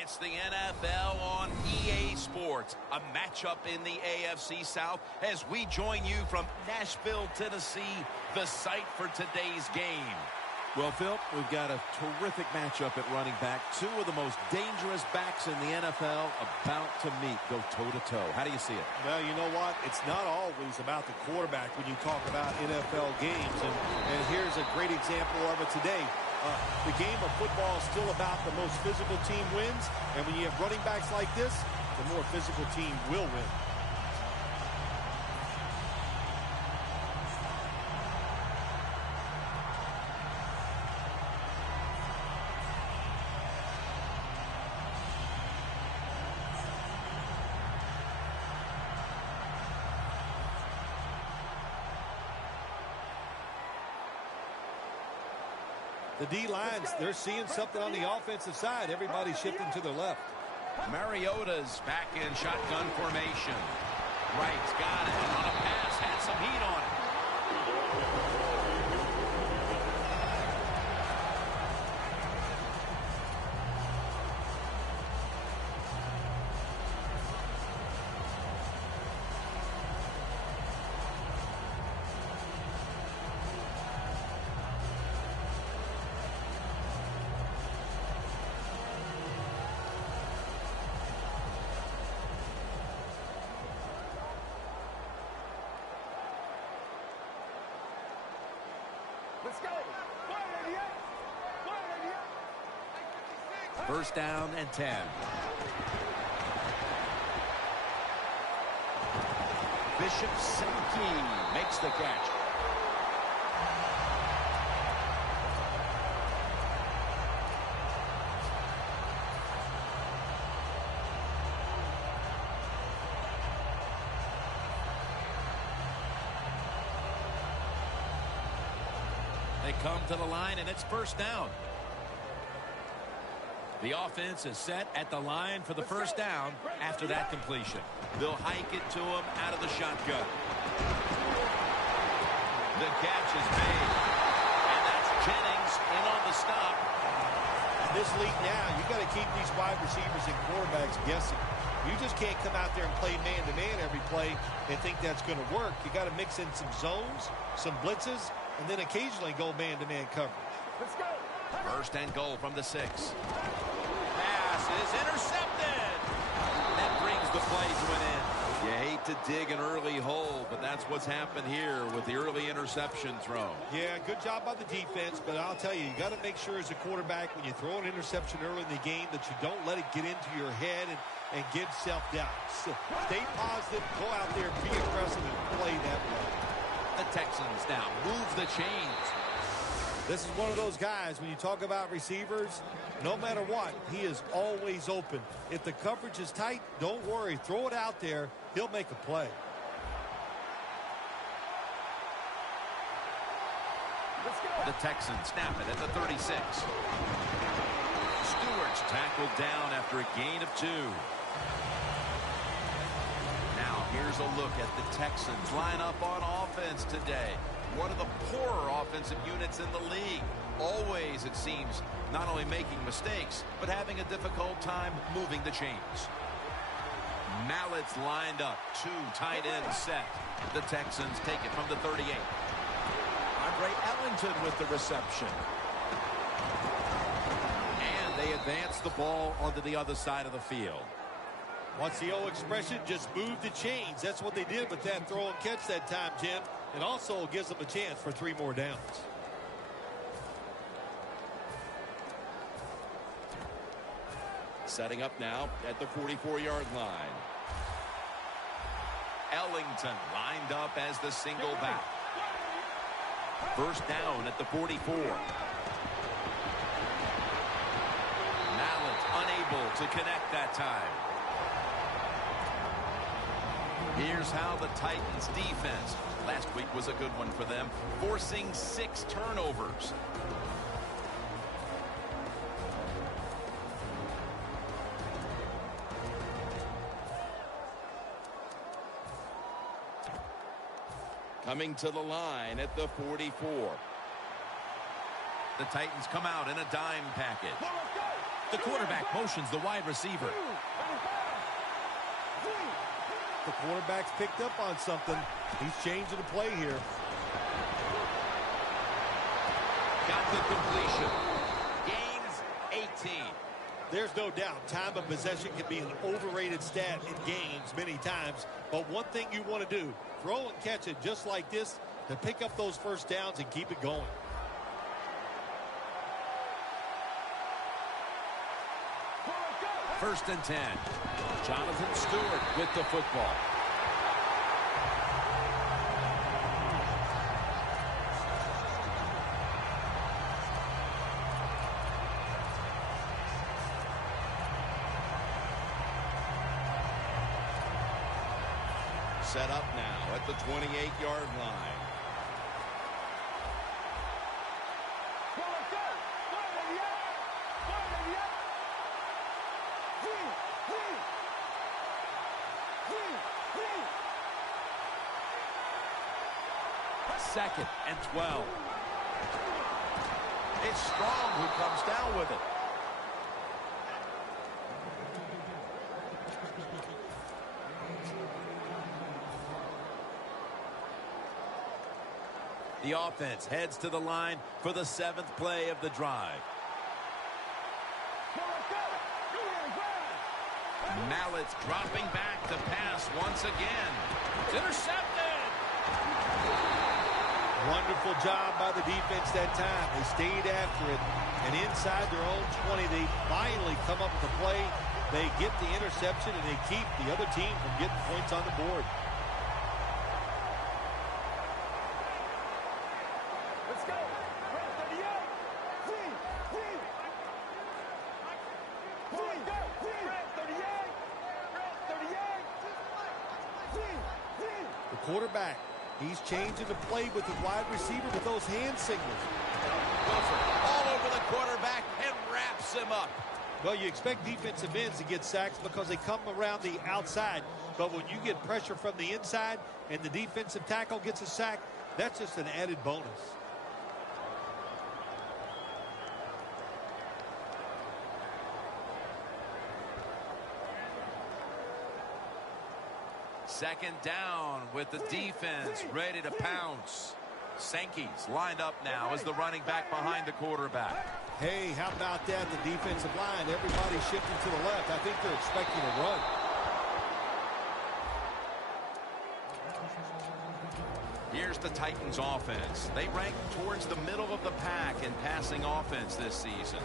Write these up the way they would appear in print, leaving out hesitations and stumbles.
It's the NFL on EA Sports, a matchup in the AFC South as we join you from Nashville, Tennessee, the site for today's game. Well, Phil, we've got a terrific matchup at running back. Two of the most dangerous backs in the NFL about to meet, go toe-to-toe. How do you see it? Well, you know what? It's not always about the quarterback when you talk about NFL games. And here's a great example of it today. The game of football is still about the most physical team wins. And when you have running backs like this, the more physical team will win. The D-lines, they're seeing something on the offensive side. Everybody's shifting to their left. Mariota's back in shotgun formation. Wright's got it. On a pass, had some heat on it. Let's go. First down and 10. Bishop Sankey makes the catch. They come to the line, and it's first down. The offense is set at the line for the first down after that completion. They'll hike it to him out of the shotgun. The catch is made, and that's Jennings in on the stop. In this league now, you got to keep these wide receivers and quarterbacks guessing. You just can't come out there and play man-to-man every play and think that's going to work. You got to mix in some zones, some blitzes, and then occasionally go man-to-man coverage. Let's go. First and goal from the 6. Pass is intercepted. That brings the play to an end. You hate to dig an early hole, but that's what's happened here with the early interception throw. Yeah, good job by the defense, but I'll tell you, you got to make sure as a quarterback when you throw an interception early in the game that you don't let it get into your head and give self-doubt. So stay positive, go out there, be aggressive, and play that way. The Texans now move the chains. This is one of those guys, when you talk about receivers, no matter what, he is always open. If the coverage is tight, don't worry. Throw it out there. He'll make a play. Let's go. The Texans snap it at the 36. Stewart's tackled down after a gain of 2. Now here's a look at the Texans line up on offense today. One of the poorer offensive units in the league. Always, it seems, not only making mistakes, but having a difficult time moving the chains. Mallett's lined up. 2 tight ends set. The Texans take it from the 38. Andre Ellington with the reception. And they advance the ball onto the other side of the field. What's the old expression? Just move the chains. That's what they did with that throw and catch that time, Jim. It also gives them a chance for 3 more downs. Setting up now at the 44-yard line. Ellington lined up as the single back. First down at the 44. Mallett unable to connect that time. Here's how the Titans defense, last week was a good one for them, forcing 6 turnovers. Coming to the line at the 44. The Titans come out in a dime package. The quarterback motions the wide receiver. The quarterback's picked up on something. He's changing the play here. Got the completion. Gains 18. There's no doubt time of possession can be an overrated stat in games many times. But one thing you want to do, throw and catch it just like this to pick up those first downs and keep it going. First and 10. Jonathan Stewart with the football. Set up now at the 28-yard line. Second and 12. It's Strong who comes down with it. The offense heads to the line for the 7th play of the drive. Mallett's dropping back to pass once again. It's intercepted. Wonderful job by the defense that time. They stayed after it. And inside their own 20, they finally come up with the play. They get the interception, and they keep the other team from getting points on the board. Let's go. The quarterback, he's changing the play with the wide receiver with those hand signals. All over the quarterback and wraps him up. Well, you expect defensive ends to get sacks because they come around the outside. But when you get pressure from the inside and the defensive tackle gets a sack, that's just an added bonus. Second down with the defense ready to pounce. Sankey's lined up now as the running back behind the quarterback. Hey, how about that? The defensive line, everybody shifting to the left. I think they're expecting a run. Here's the Titans offense. They rank towards the middle of the pack in passing offense this season.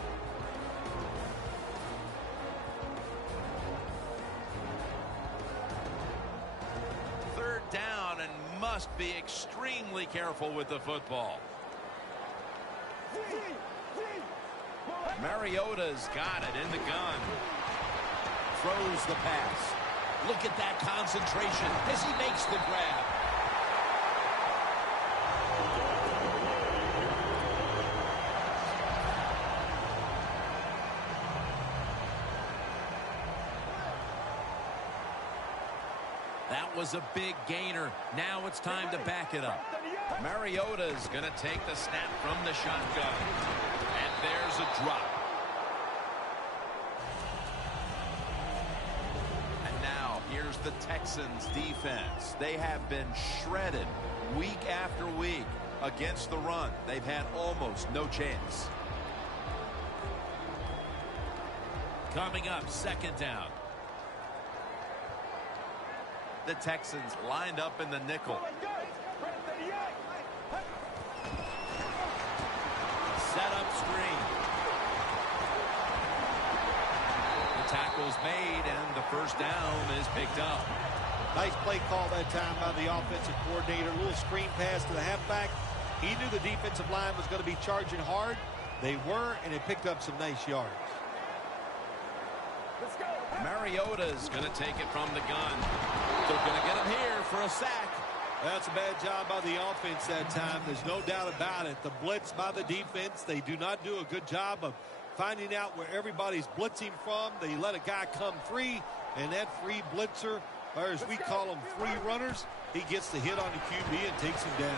Third down and must be extremely careful with the football. Mariota's got it in the gun. Throws the pass. Look at that concentration as he makes the grab. That was a big gainer. Now it's time to back it up. Mariota's going to take the snap from the shotgun. And there's a drop. And now here's the Texans defense. They have been shredded week after week against the run. They've had almost no chance. Coming up, second down. The Texans lined up in the nickel. Set up screen. The tackle's made and the first down is picked up. Nice play call that time by the offensive coordinator. A little screen pass to the halfback. He knew the defensive line was going to be charging hard. They were, and it picked up some nice yards. Mariota's going to take it from the gun. They're going to get him here for a sack. That's a bad job by the offense that time. There's no doubt about it. The blitz by the defense, they do not do a good job of finding out where everybody's blitzing from. They let a guy come free, and that free blitzer, or as we call them, free runners, he gets the hit on the QB and takes him down.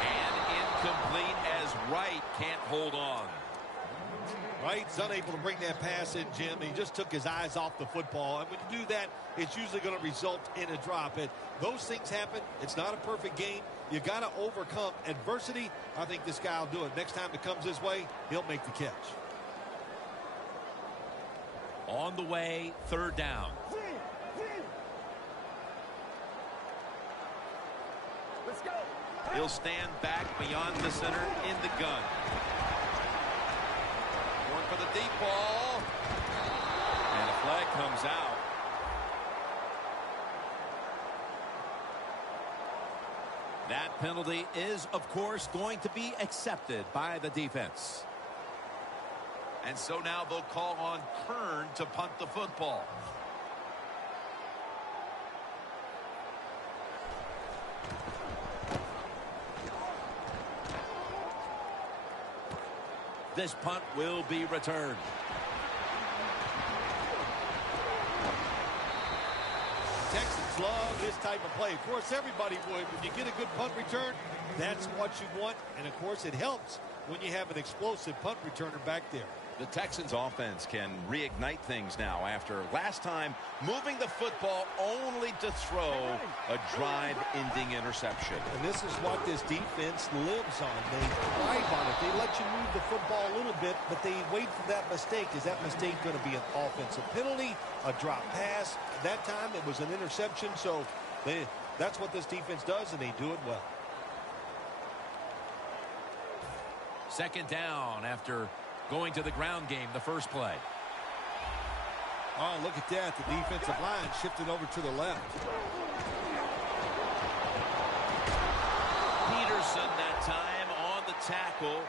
And incomplete as Wright can't hold on. Right, he's unable to bring that pass in, Jim. He just took his eyes off the football. And when you do that, it's usually going to result in a drop. And those things happen. It's not a perfect game. You got to overcome adversity. I think this guy will do it. Next time it comes his way, he'll make the catch. On the way, third down. Let's go. He'll stand back beyond the center in the gun. Going for the deep ball. And a flag comes out. That penalty is, of course, going to be accepted by the defense. And so now they'll call on Kern to punt the football. This punt will be returned. Texans love this type of play. Of course, everybody would. When you get a good punt return, that's what you want. And, of course, it helps when you have an explosive punt returner back there. The Texans offense can reignite things now after last time moving the football only to throw a drive-ending interception. And this is what this defense lives on. They thrive on it. They let you move the football a little bit, but they wait for that mistake. Is that mistake going to be an offensive penalty, a drop pass? That time it was an interception, so that's what this defense does, and they do it well. Second down after going to the ground game the first play. Oh, look at that. The defensive line shifted over to the left. Peterson that time on the tackle.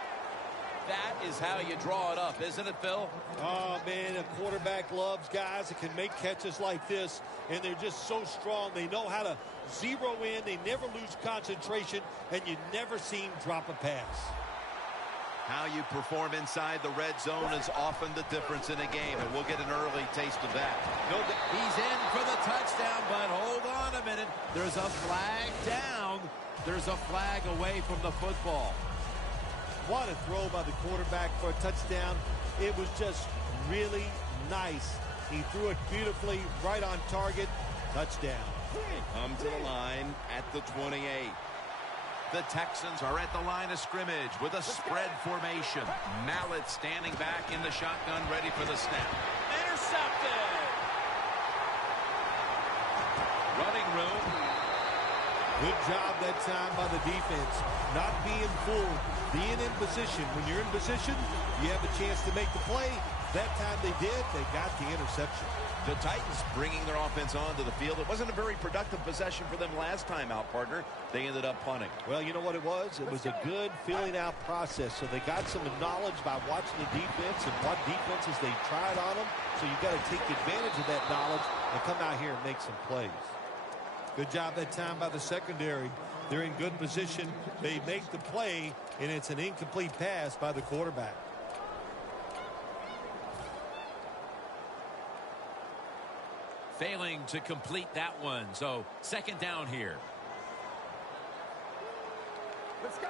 That is how you draw it up, isn't it, Phil? Oh, man, a quarterback loves guys that can make catches like this, and they're just so strong. They know how to zero in. They never lose concentration, and you never see him drop a pass. How you perform inside the red zone is often the difference in a game, and we'll get an early taste of that. He's in for the touchdown, but hold on a minute. There's a flag down. There's a flag away from the football. What a throw by the quarterback for a touchdown. It was just really nice. He threw it beautifully, right on target. Touchdown. They come to the line at the 28. The Texans are at the line of scrimmage with a spread formation. Mallet standing back in the shotgun, ready for the snap. Intercepted! Running room. Good job that time by the defense. Not being fooled, being in position. When you're in position, you have a chance to make the play. That time they did. They got the interception. The Titans bringing their offense onto the field. It wasn't a very productive possession for them last time out, partner. They ended up punting. Well, you know what it was? It was a good filling out process. So they got some knowledge by watching the defense and what defenses they tried on them. So you got to take advantage of that knowledge and come out here and make some plays. Good job that time by the secondary. They're in good position. They make the play, and it's an incomplete pass by the quarterback. Failing to complete that one. So second down here. Let's go.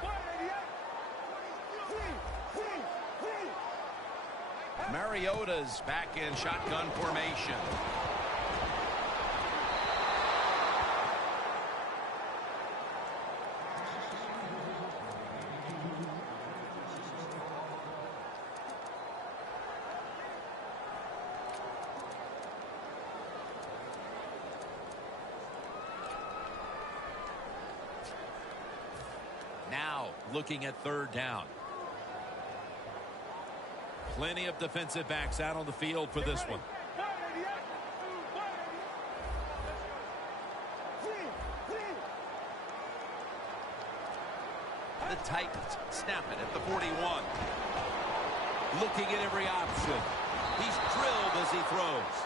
188. Mariota's back in shotgun formation. Now looking at third down. Plenty of defensive backs out on the field for this one. The Titans snap it at the 41. Looking at every option. He's drilled as he throws.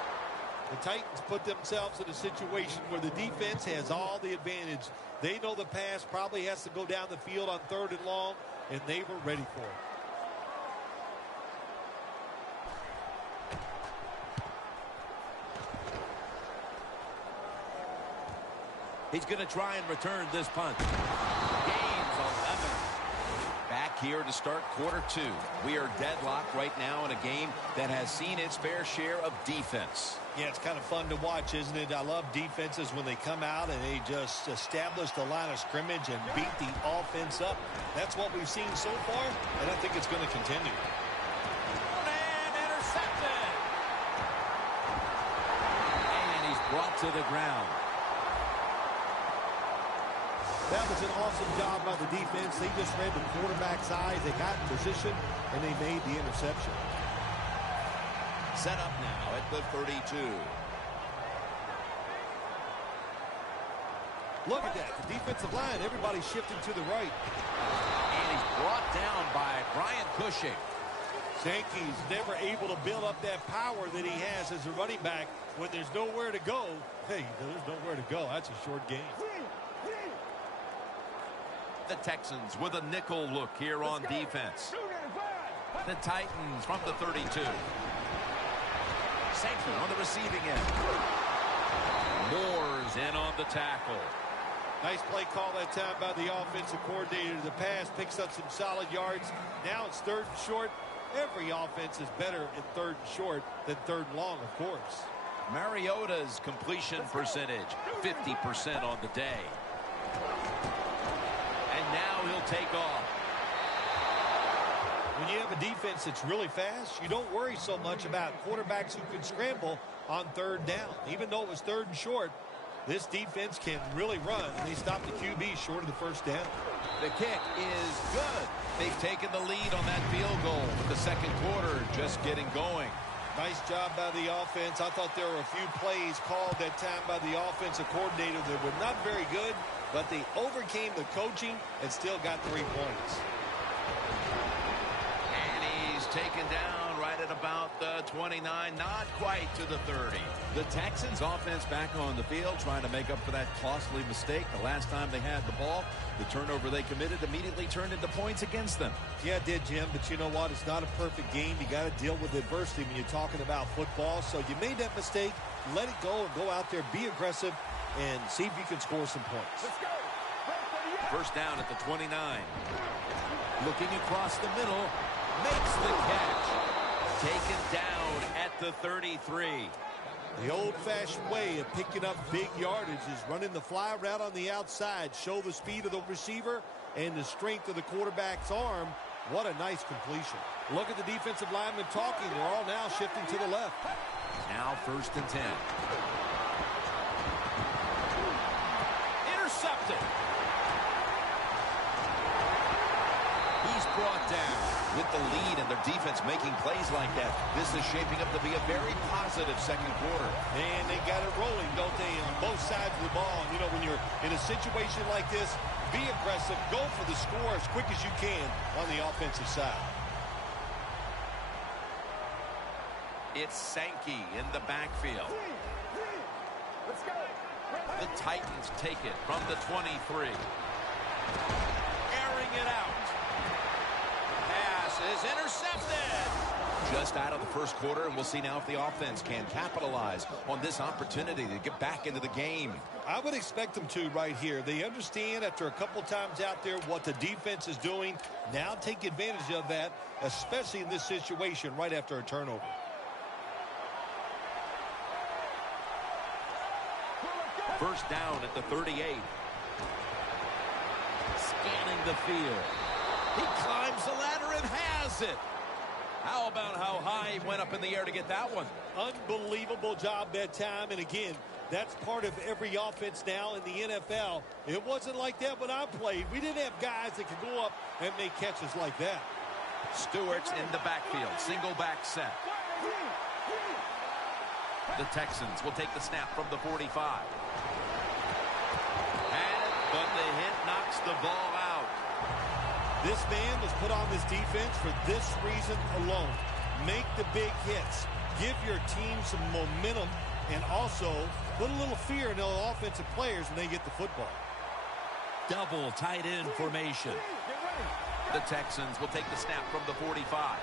The Titans put themselves in a situation where the defense has all the advantage. They know the pass probably has to go down the field on third and long, and they were ready for it. He's going to try and return this punt. Gains 11. Back here to start quarter two. We are deadlocked right now in a game that has seen its fair share of defense. Yeah, it's kind of fun to watch, isn't it? I love defenses when they come out and they just establish the line of scrimmage and beat the offense up. That's what we've seen so far, and I think it's going to continue. And intercepted. And he's brought to the ground. That was an awesome job by the defense. They just read the quarterback's eyes. They got in position, and they made the interception. Set up now at the 32. Look at that. The defensive line, everybody's shifting to the right. And he's brought down by Brian Cushing. Sankey's never able to build up that power that he has as a running back when there's nowhere to go. Hey, there's nowhere to go. That's a short game. The Texans with a nickel look here on defense. The Titans from the 32. Sankey on the receiving end. Moore's in on the tackle. Nice play call that time by the offensive coordinator. The pass picks up some solid yards. Now it's third and short. Every offense is better in third and short than third and long, of course. Mariota's completion percentage, 50% on the day. And now he'll take off. When you have a defense that's really fast, you don't worry so much about quarterbacks who can scramble on third down. Even though it was third and short, this defense can really run, and they stopped the QB short of the first down. The kick is good. They've taken the lead on that field goal with the second quarter just getting going. Nice job by the offense. I thought there were a few plays called that time by the offensive coordinator that were not very good, but they overcame the coaching and still got 3 points. And he's taken down right at about the 29, not quite to the 30. The Texans offense back on the field trying to make up for that costly mistake. The last time they had the ball, the turnover they committed immediately turned into points against them. Yeah, it did, Jim, but you know what? It's not a perfect game. You got to deal with adversity when you're talking about football. So you made that mistake, let it go, and go out there, be aggressive, and see if you can score some points. Let's go. First down at the 29. Looking across the middle, makes the catch. Taken down at the 33. The old-fashioned way of picking up big yardage is running the fly route on the outside. Show the speed of the receiver and the strength of the quarterback's arm. What a nice completion. Look at the defensive linemen talking. They're all now shifting to the left. Now first and 10. Intercepted. He's brought down. With the lead and their defense making plays like that, this is shaping up to be a very positive second quarter. And they got it rolling, don't they, on both sides of the ball. You know, when you're in a situation like this, be aggressive, go for the score as quick as you can on the offensive side. It's Sankey in the backfield. Let's go. The Titans take it from the 23. Airing it out. Is intercepted. Just out of the first quarter, and we'll see now if the offense can capitalize on this opportunity to get back into the game. I would expect them to right here. They understand after a couple times out there what the defense is doing. Now take advantage of that, especially in this situation right after a turnover. First down at the 38. Scanning the field. He climbs the ladder and has it. How about how high he went up in the air to get that one? Unbelievable job that time. And again, that's part of every offense now in the NFL. It wasn't like that when I played. We didn't have guys that could go up and make catches like that. Stewart's in the backfield. Single back set. The Texans will take the snap from the 45. But the hit knocks the ball out. This man was put on this defense for this reason alone. Make the big hits. Give your team some momentum and also put a little fear in those offensive players when they get the football. Double tight end formation. The Texans will take the snap from the 45.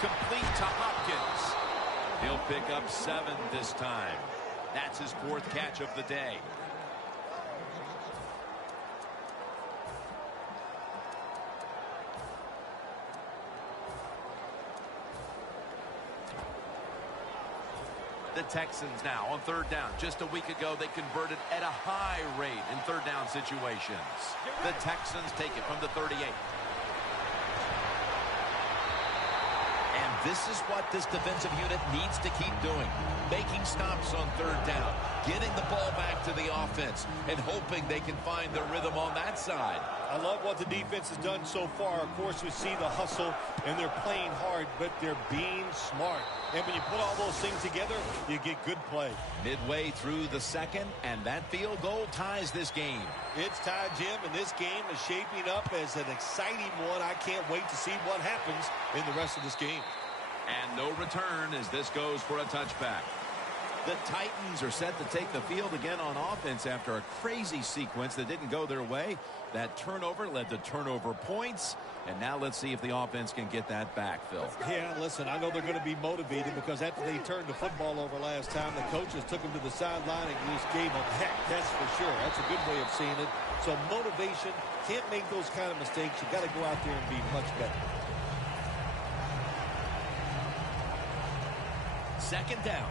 Complete to Hopkins. He'll pick up 7 this time. That's his 4th catch of the day. The Texans now on third down. Just a week ago, they converted at a high rate in third down situations. The Texans take it from the 38. And this is what this defensive unit needs to keep doing. Making stops on third down. Getting the ball back to the offense. And hoping they can find their rhythm on that side. I love what the defense has done so far. Of course, we see the hustle, and they're playing hard, but they're being smart. And when you put all those things together, you get good play. Midway through the second, and that field goal ties this game. It's tied, Jim, and this game is shaping up as an exciting one. I can't wait to see what happens in the rest of this game. And no return as this goes for a touchback. The Titans are set to take the field again on offense after a crazy sequence that didn't go their way. That turnover led to turnover points. And now let's see if the offense can get that back, Phil. Yeah, listen, I know they're going to be motivated because after they turned the football over last time, the coaches took them to the sideline and just gave them heck, that's for sure. That's a good way of seeing it. So motivation, can't make those kind of mistakes. You got to go out there and be much better. Second down.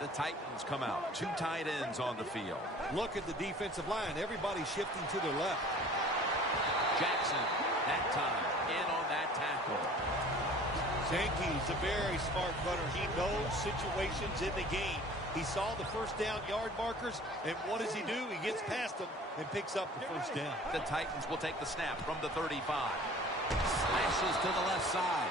The Titans come out. Two tight ends on the field. Look at the defensive line. Everybody's shifting to their left. Jackson, that time, in on that tackle. Sankey's a very smart runner. He knows situations in the game. He saw the first down yard markers, and what does he do? He gets past them and picks up the first down. The Titans will take the snap from the 35. Slashes to the left side.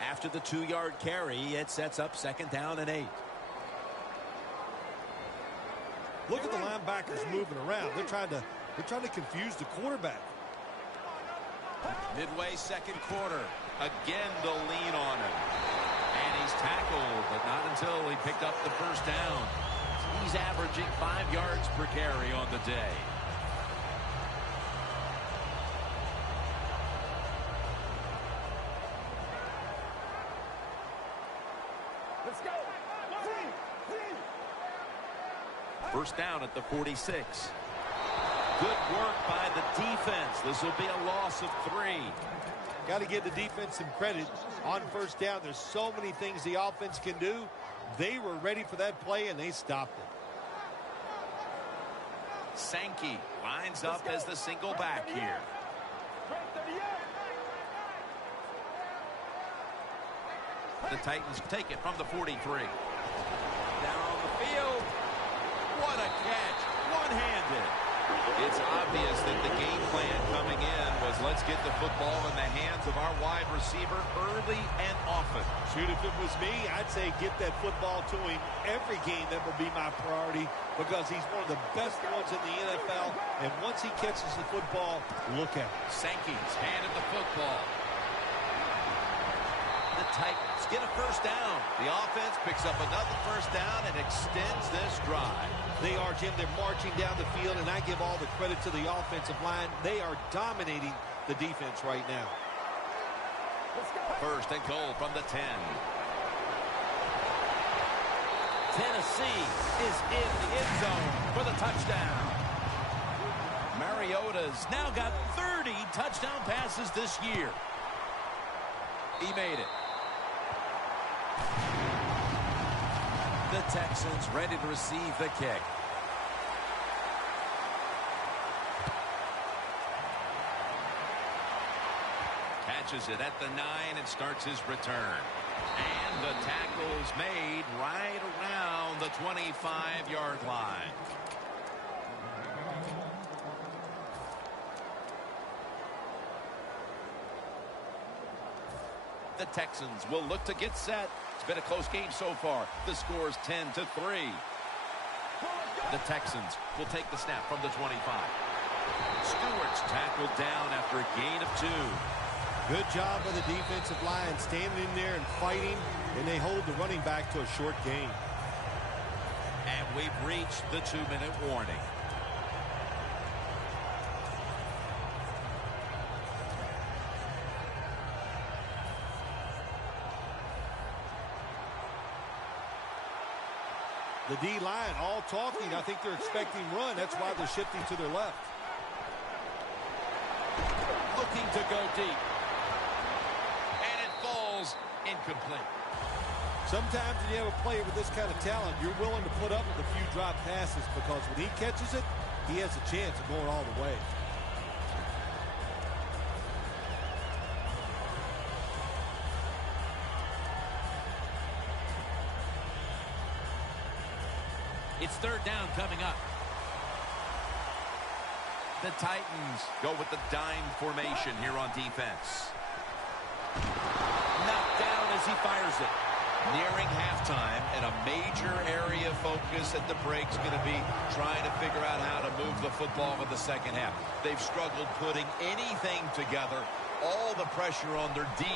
After the 2-yard carry, it sets up second down and 8. Look at the linebackers moving around. They're trying to confuse the quarterback. Midway second quarter. Again, they'll lean on him. And he's tackled, but not until he picked up the first down. He's averaging 5 yards per carry on the day. Let's go. First down at the 46. Good work by the defense. This will be a loss of 3. Got to give the defense some credit on first down. There's so many things the offense can do. They were ready for that play, and they stopped it. Sankey lines up as the single back here. The Titans take it from the 43. Down the field. What a catch. One-handed. It's obvious that the game plan coming in was let's get the football in the hands of our wide receiver early and often. Shoot, if it was me, I'd say get that football to him every game. That would be my priority because he's one of the best ones in the NFL. And once he catches the football, look at it. Sankey's handed the football. The Titans get a first down. The offense picks up another first down and extends this drive. They are, Jim. They're marching down the field, and I give all the credit to the offensive line. They are dominating the defense right now. First and goal from the 10. Tennessee is in the end zone for the touchdown. Mariota's now got 30 touchdown passes this year. He made it. The Texans ready to receive the kick. Catches it at the 9 and starts his return. And the tackle's made right around the 25-yard line. The Texans will look to get set. It's been a close game so far. The score is 10-3. The Texans will take the snap from the 25. Stewart's tackled down after a gain of 2. Good job by the defensive line standing in there and fighting, and they hold the running back to a short gain. And we've reached the 2-minute warning. The D-line all talking. I think they're expecting run. That's why they're shifting to their left. Looking to go deep. And it falls incomplete. Sometimes when you have a player with this kind of talent, you're willing to put up with a few drop passes because when he catches it, he has a chance of going all the way. It's third down coming up. The Titans go with the dime formation here on defense. Knocked down as he fires it. Nearing halftime, and a major area of focus at the break is going to be trying to figure out how to move the football in the second half. They've struggled putting anything together, all the pressure on their D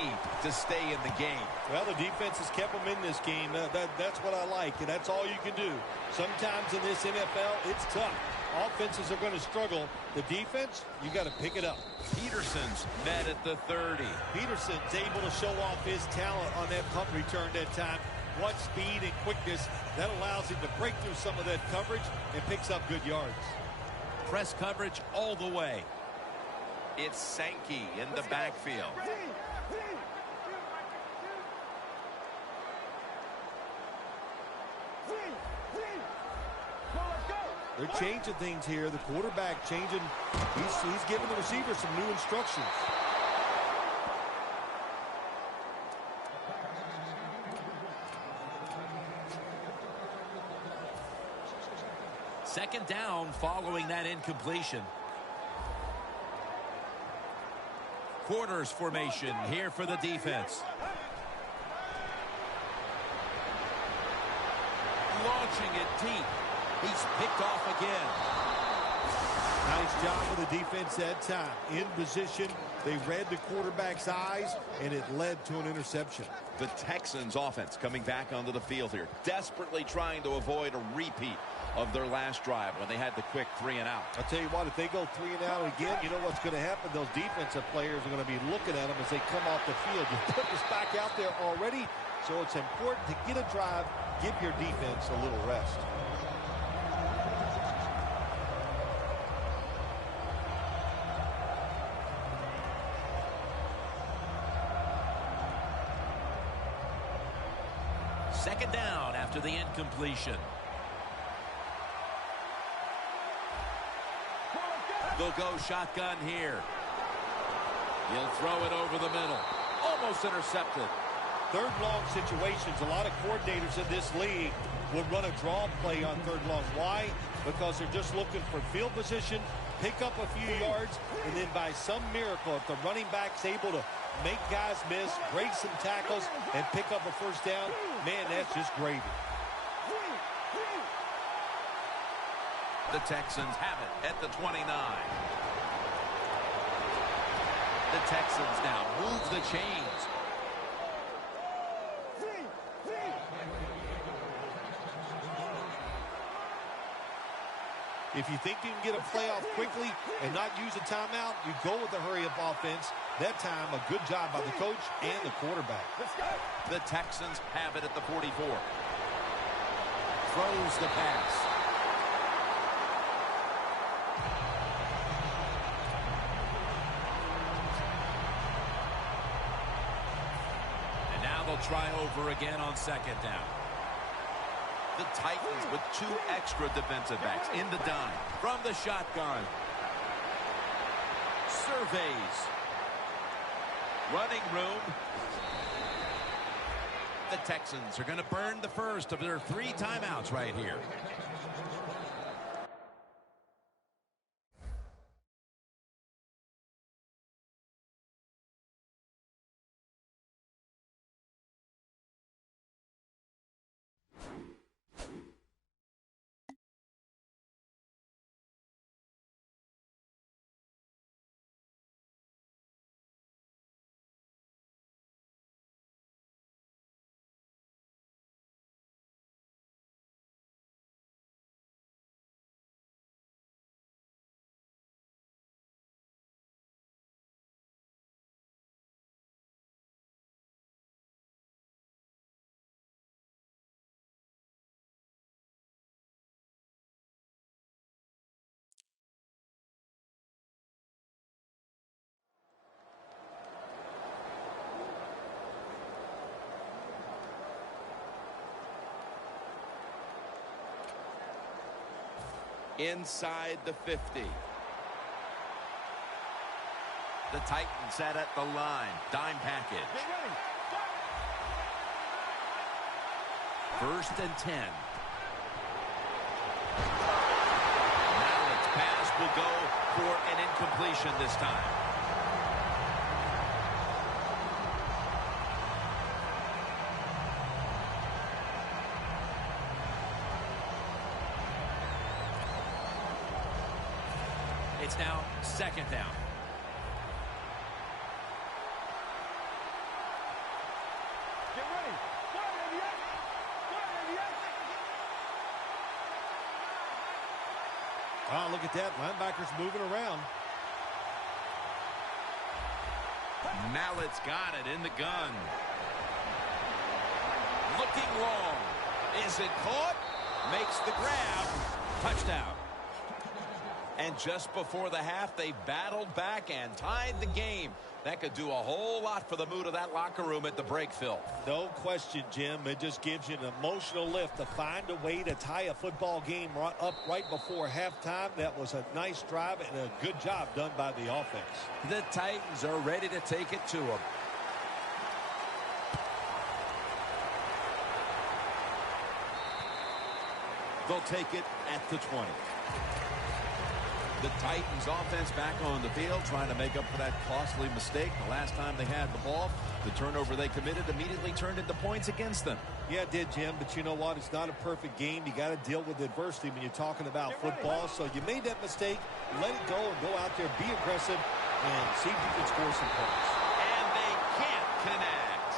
to stay in the game. Well, the defense has kept them in this game. That's what I like, and that's all you can do. Sometimes in this NFL, it's tough. Offenses are going to struggle. The defense, you got to pick it up. Peterson's met at the 30. Peterson's able to show off his talent on that punt return that time. What speed and quickness. That allows him to break through some of that coverage and picks up good yards. Press coverage all the way. It's Sankey in the backfield. They're changing things here. The quarterback changing. He's giving the receiver some new instructions. Second down following that incompletion. Quarters formation here for the defense. Launching it deep. He's picked off again. Nice job of the defense that time. In position, they read the quarterback's eyes, and it led to an interception. The Texans offense coming back onto the field here, desperately trying to avoid a repeat of their last drive when they had the quick 3-and-out. I'll tell you what, if they go 3-and-out again, you know what's going to happen? Those defensive players are going to be looking at them as they come off the field. You put this back out there already, so it's important to get a drive, give your defense a little rest. Second down after the incompletion. They'll go shotgun here. He'll throw it over the middle. Almost intercepted. Third long situations, a lot of coordinators in this league would run a draw play on third long. Why? Because they're just looking for field position, pick up a few yards, and then by some miracle, if the running back's able to make guys miss, break some tackles, and pick up a first down, man, that's just gravy. The Texans have it at the 29. The Texans now move the chains. If you think you can get a playoff quickly and not use a timeout, you go with the hurry-up offense. That time, a good job by the coach and the quarterback. The Texans have it at the 44. Throws the pass. And now they'll try over again on second down. The Titans with 2 extra defensive backs in the dime. From the shotgun. Surveys. Running room. The Texans are going to burn the first of their 3 timeouts right here. inside the 50. The Titans set at the line. Dime package. First and 10. Mallett's pass will go for an incompletion this time. It's now second down. Get ready. Oh, look at that. Linebackers moving around. Mallett's got it in the gun. Looking long. Is it caught? Makes the grab. Touchdown. And just before the half, they battled back and tied the game. That could do a whole lot for the mood of that locker room at the break, Phil. No question, Jim. It just gives you an emotional lift to find a way to tie a football game up right before halftime. That was a nice drive and a good job done by the offense. The Titans are ready to take it to them. They'll take it at the 20. The Titans offense back on the field trying to make up for that costly mistake. The last time they had the ball, the turnover they committed immediately turned into points against them. Yeah, it did, Jim, but you know what? It's not a perfect game. You got to deal with adversity when you're talking about football. So you made that mistake, let it go, and go out there, be aggressive, and see if you can score some points. And they can't connect.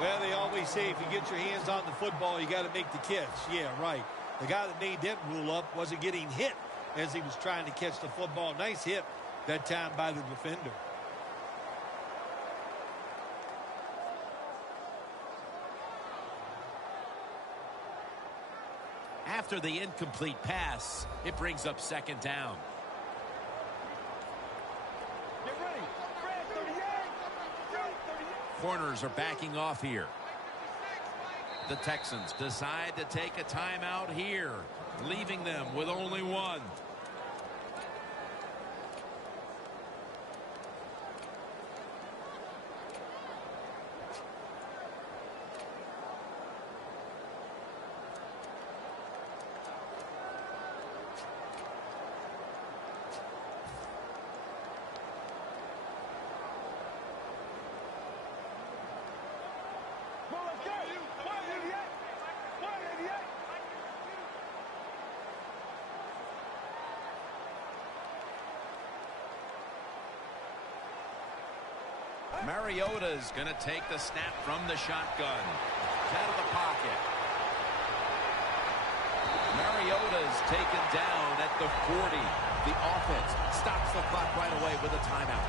Well, they always say if you get your hands on the football, you got to make the catch. Yeah, right. The guy that made that rule up wasn't getting hit as he was trying to catch the football. Nice hit that time by the defender. After the incomplete pass, it brings up second down. Get ready. 38. Corners are backing off here. The Texans decide to take a timeout here, leaving them with only one. Mariota's going to take the snap from the shotgun. Out of the pocket. Mariota's taken down at the 40. The offense stops the clock right away with a timeout.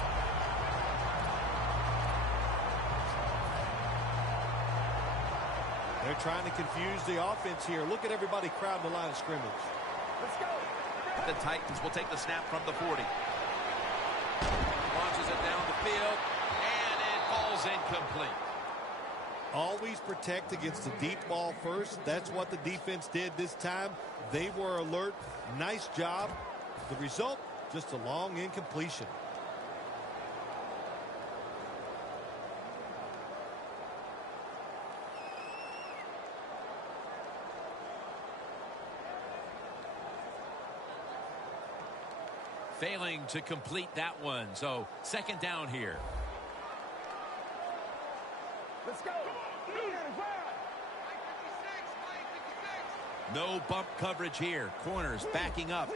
They're trying to confuse the offense here. Look at everybody crowd the line of scrimmage. Let's go. The Titans will take the snap from the 40. Launches it down the field. Falls incomplete. Always protect against the deep ball first. That's what the defense did this time. They were alert. Nice job. The result, just a long incompletion. Failing to complete that one. So second down here. Let's go. No bump coverage here. Corners backing up.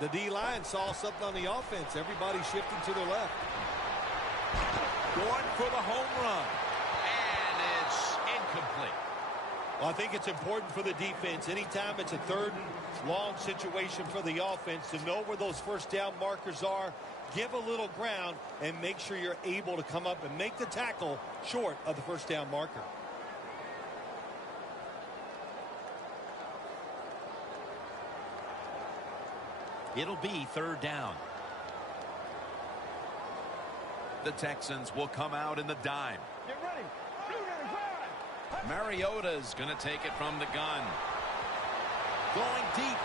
The D-line saw something on the offense. Everybody shifting to the left. Going for the home run. And it's incomplete. Well, I think it's important for the defense. Anytime it's a third and long situation for the offense to know where those first down markers are, give a little ground, and make sure you're able to come up and make the tackle short of the first down marker. It'll be third down. The Texans will come out in the dime. Get ready. Mariota's going to take it from the gun. Going deep.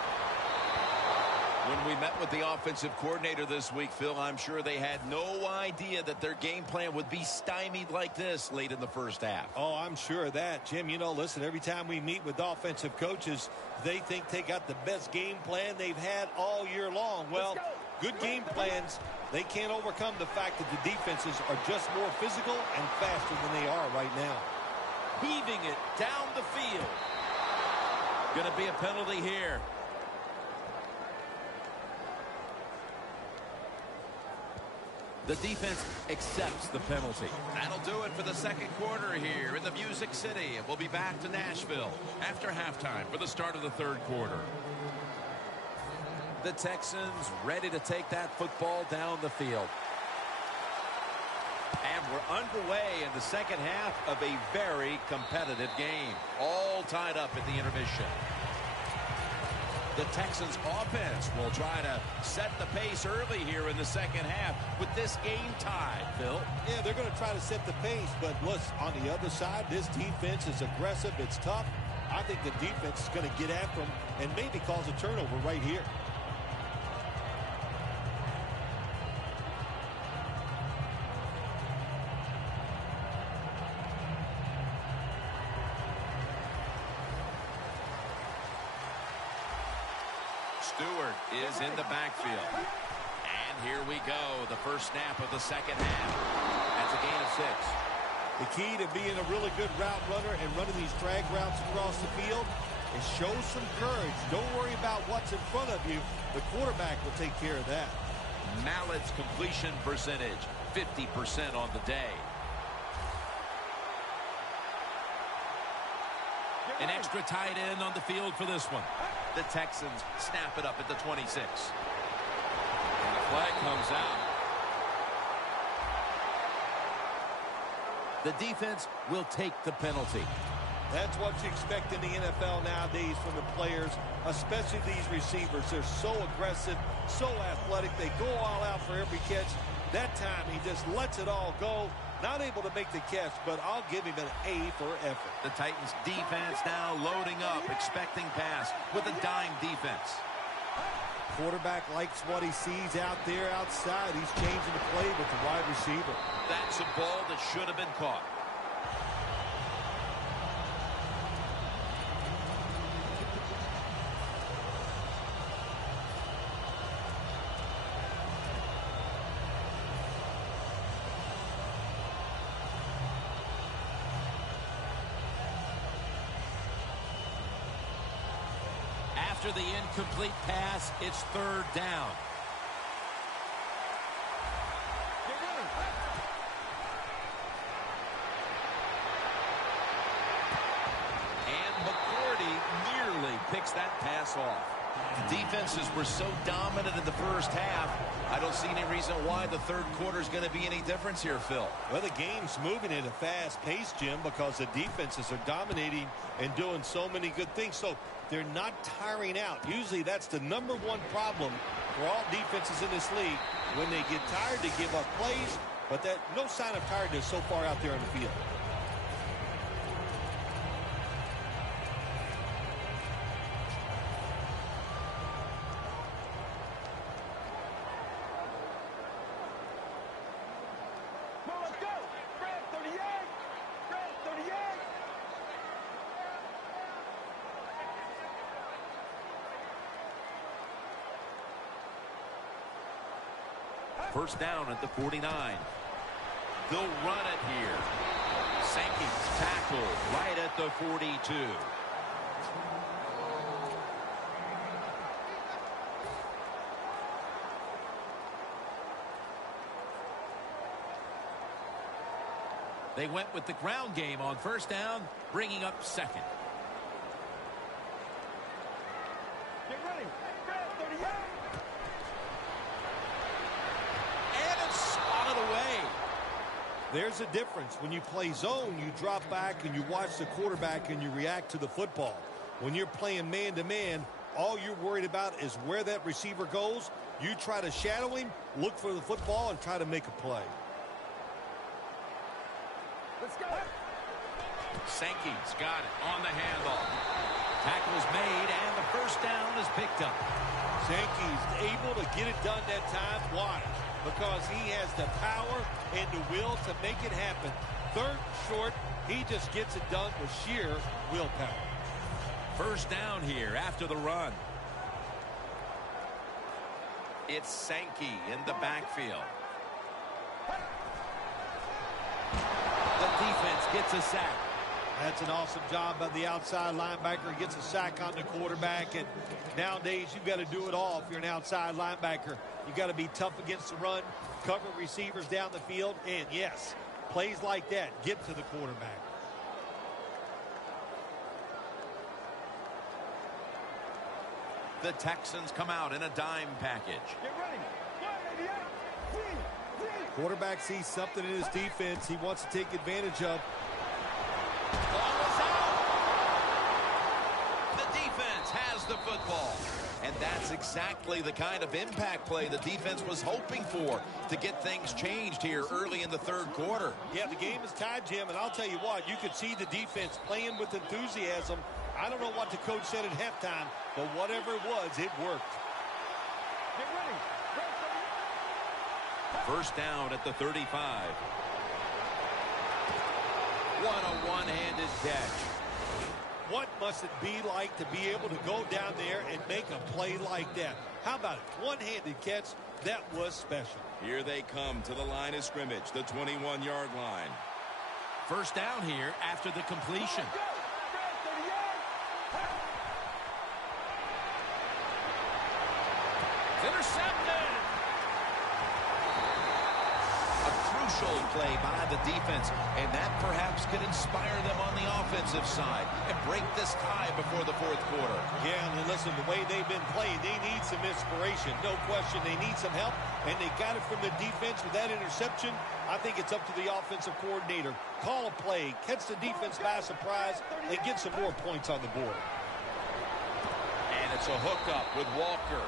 When we met with the offensive coordinator this week, Phil, I'm sure they had no idea that their game plan would be stymied like this late in the first half. Oh, I'm sure of that, Jim. You know, listen, every time we meet with offensive coaches, they think they got the best game plan they've had all year long. Well, good game plans, they can't overcome the fact that the defenses are just more physical and faster than they are right now. Heaving it down the field. Going to be a penalty here. The defense accepts the penalty. That'll do it for the second quarter here in the Music City. We'll be back to Nashville after halftime for the start of the third quarter. The Texans ready to take that football down the field. And we're underway in the second half of a very competitive game. All tied up at the intermission. The Texans offense will try to set the pace early here in the second half with this game tied, Phil. Yeah, they're going to try to set the pace, but look, on the other side, this defense is aggressive. It's tough. I think the defense is going to get after them and maybe cause a turnover right here. Stewart is in the backfield. And here we go. The first snap of the second half. That's a gain of 6. The key to being a really good route runner and running these drag routes across the field is show some courage. Don't worry about what's in front of you. The quarterback will take care of that. Mallett's completion percentage, 50% on the day. An extra tight end on the field for this one. The Texans snap it up at the 26. And the flag comes out. The defense will take the penalty. That's what you expect in the NFL nowadays from the players, especially these receivers. They're so aggressive, so athletic. They go all out for every catch. That time, he just lets it all go. Not able to make the catch, but I'll give him an A for effort. The Titans defense now loading up, expecting pass with a dime defense. Quarterback likes what he sees out there outside. He's changing the play with the wide receiver. That's a ball that should have been caught. After the incomplete pass, it's third down. And McCourty nearly picks that pass off. The defenses were so dominant in the first half. I don't see any reason why the third quarter is going to be any difference here, Phil. Well, the game's moving at a fast pace, Jim, because the defenses are dominating and doing so many good things. So they're not tiring out. Usually that's the #1 problem for all defenses in this league. When they get tired, they give up plays, but that no sign of tiredness so far out there on the field. First down at the 49. They'll run it here. Sankey's tackle right at the 42. They went with the ground game on first down, bringing up second. Get ready. Grab 38. And it's swatted away. There's a difference. When you play zone, you drop back and you watch the quarterback and you react to the football. When you're playing man-to-man, all you're worried about is where that receiver goes. You try to shadow him, look for the football, and try to make a play. Let's go. Sankey's got it on the handoff. Tackle's made, and the first down is picked up. Sankey's able to get it done that time. Why? Because he has the power and the will to make it happen. Third and short, he just gets it done with sheer willpower. First down here after the run. It's Sankey in the backfield. The defense gets a sack. That's an awesome job by the outside linebacker. He gets a sack on the quarterback. And nowadays, you've got to do it all if you're an outside linebacker. You've got to be tough against the run, cover receivers down the field. And, yes, plays like that get to the quarterback. The Texans come out in a dime package. Get ready. Quarterback sees something in his defense he wants to take advantage of. The defense has the football. And that's exactly the kind of impact play the defense was hoping for to get things changed here early in the third quarter. Yeah, the game is tied, Jim, and I'll tell you what, you could see the defense playing with enthusiasm. I don't know what the coach said at halftime, but whatever it was, it worked. Get ready. First down at the 35. What a one-handed catch. What must it be like to be able to go down there and make a play like that? How about it? One-handed catch. That was special. Here they come to the line of scrimmage, the 21-yard line. First down here after the completion. Intercepted. A crucial play by the defense, and that perhaps could inspire them on the offensive side and break this tie before the fourth quarter. Yeah, and listen, the way they've been playing, they need some inspiration. No question, they need some help, and they got it from the defense with that interception. I think it's up to the offensive coordinator. Call a play, catch the defense by surprise, and get some more points on the board. And it's a hookup with Walker.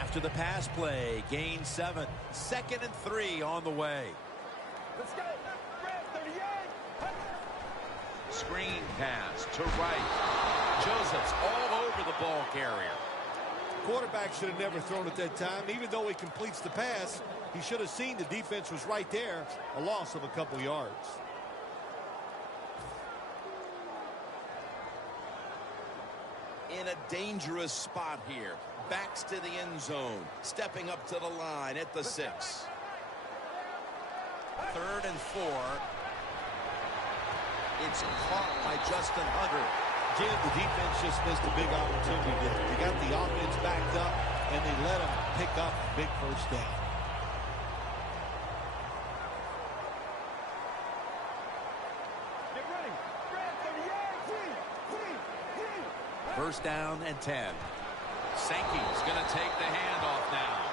After the pass play, gain 7. 2nd and 3 on the way. Let's go. 38. Screen pass to right. Joseph's all over the ball carrier. Quarterback should have never thrown it that time. Even though he completes the pass, he should have seen the defense was right there. A loss of a couple yards. In a dangerous spot here. Backs to the end zone. Stepping up to the line at the 6. 3rd and 4. It's caught by Justin Hunter. Jim, the defense just missed a big opportunity. They got the offense backed up, and they let them pick up a big first down. Get ready. 38. First down and 10. Sankey's going to take the handoff now.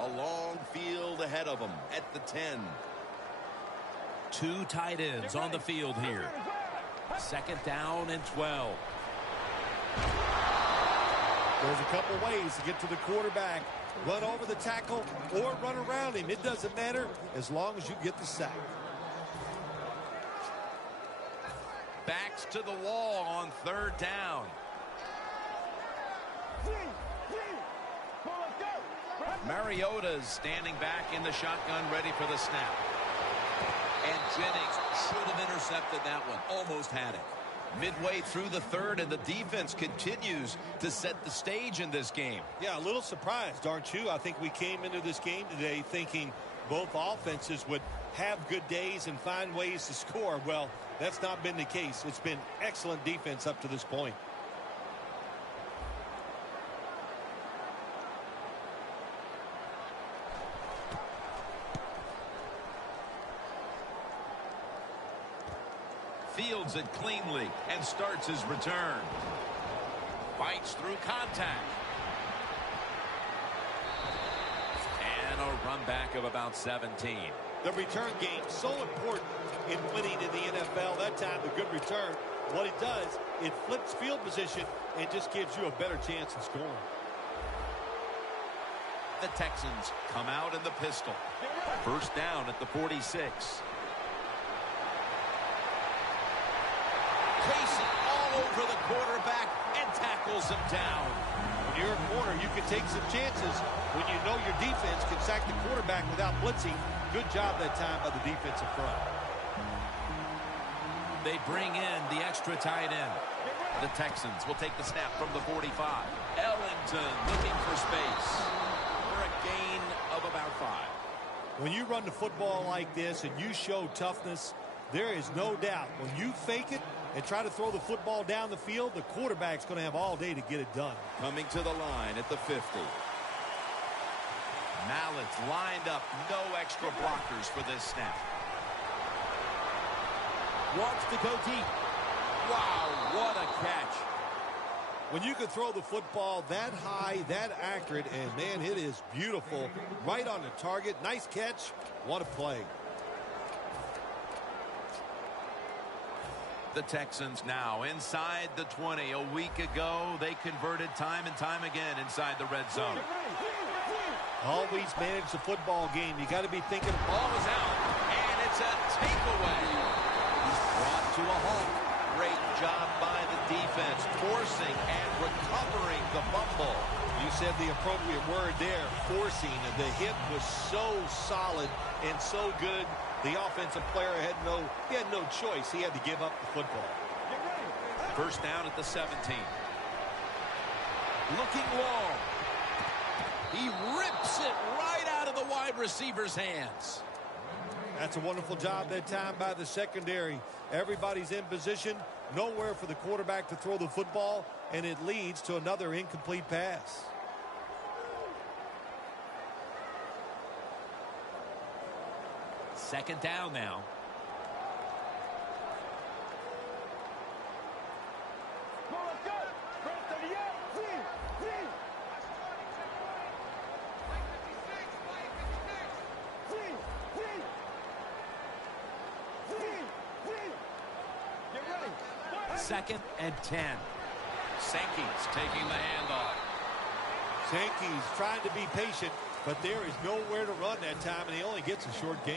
A long field ahead of him at the 10. 2 tight ends on the field here. 2nd down and 12. There's a couple ways to get to the quarterback. Run over the tackle or run around him. It doesn't matter as long as you get the sack. Backs to the wall on 3rd down. Mariota's standing back in the shotgun, ready for the snap. And Jennings should have intercepted that one. Almost had it. Midway through the 3rd, and the defense continues to set the stage in this game. Yeah, a little surprised, aren't you? I think we came into this game today thinking both offenses would have good days and find ways to score. Well, that's not been the case. It's been excellent defense up to this point. Fields it cleanly and starts his return. Fights through contact. And a run back of about 17. The return game, so important in winning in the NFL. That time, the good return, what it does, it flips field position and just gives you a better chance of scoring. The Texans come out in the pistol. First down at the 46. Chasing all over the quarterback and tackles him down. When you're a corner, you can take some chances when you know your defense can sack the quarterback without blitzing. Good job that time by the defensive front. They bring in the extra tight end. The Texans will take the snap from the 45. Ellington looking for space for a gain of about 5. When you run the football like this and you show toughness, there is no doubt when you fake it and try to throw the football down the field, the quarterback's going to have all day to get it done. Coming to the line at the 50. Mallett's lined up, no extra blockers for this snap. Wants to go deep. Wow, what a catch. When you can throw the football that high, that accurate, and man, it is beautiful. Right on the target. Nice catch. What a play. The Texans now inside the 20. A week ago, they converted time and time again inside the red zone. Always manage the football game. You got to be thinking. Ball is out, and it's a takeaway. He's brought to a halt. Great job by the defense, forcing and recovering the fumble. You said the appropriate word there, forcing. The hit was so solid and so good. The offensive player had no choice. He had to give up the football. First down at the 17. Looking long. He rips it right out of the wide receiver's hands. That's a wonderful job that time by the secondary. Everybody's in position. Nowhere for the quarterback to throw the football, and it leads to another incomplete pass. Second down now. Second and 10. Sankey's taking the handoff. Sankey's trying to be patient, but there is nowhere to run that time, and he only gets a short gain.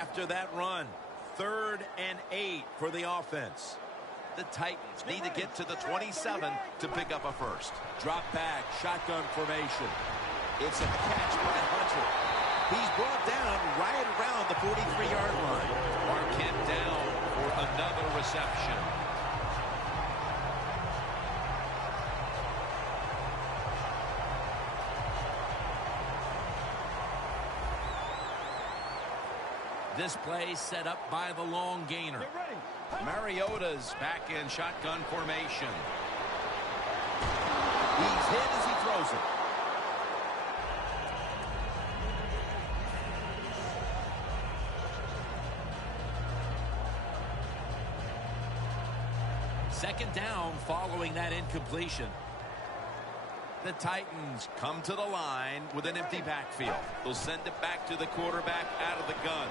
After that run, 3rd and 8 for the offense. The Titans need to get to the 27 to pick up a first. Drop back, shotgun formation. It's a catch by Hunter. He's brought down right around the 43-yard line. Marquette down for another reception. This play set up by the long gainer. Mariota's back in shotgun formation. He's hit as he throws it. Second down following that incompletion. The Titans come to the line with an empty backfield. They'll send it back to the quarterback out of the gun.